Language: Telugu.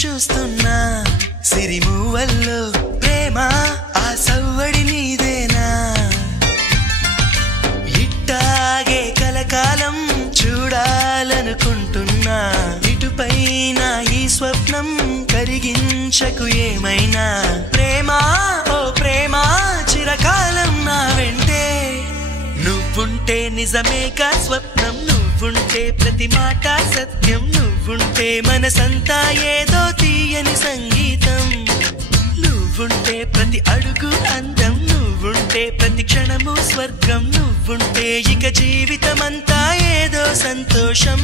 చూస్తున్నా సిరిమూవల్లో ప్రేమ ఆ సవ్వడి నీదేనా ఇట్టాగే కలకాలం చూడాలనుకుంటున్నా ఇటుపైన ఈ స్వప్నం కరిగించకు ఏమైనా ప్రేమ ఓ ప్రేమ చిరకాలం నా వెంటే నువ్వుంటే నిజమేగా స్వప్నం నువ్వుంటే ప్రతి మాట సత్యం నువ్వుంటే మనసంతా ఏదో తీయని సంగీతం నువ్వుంటే ప్రతి అడుగు అందం నువ్వుంటే ప్రతి క్షణము స్వర్గం నువ్వుంటే ఇక జీవితమంతా ఏదో సంతోషం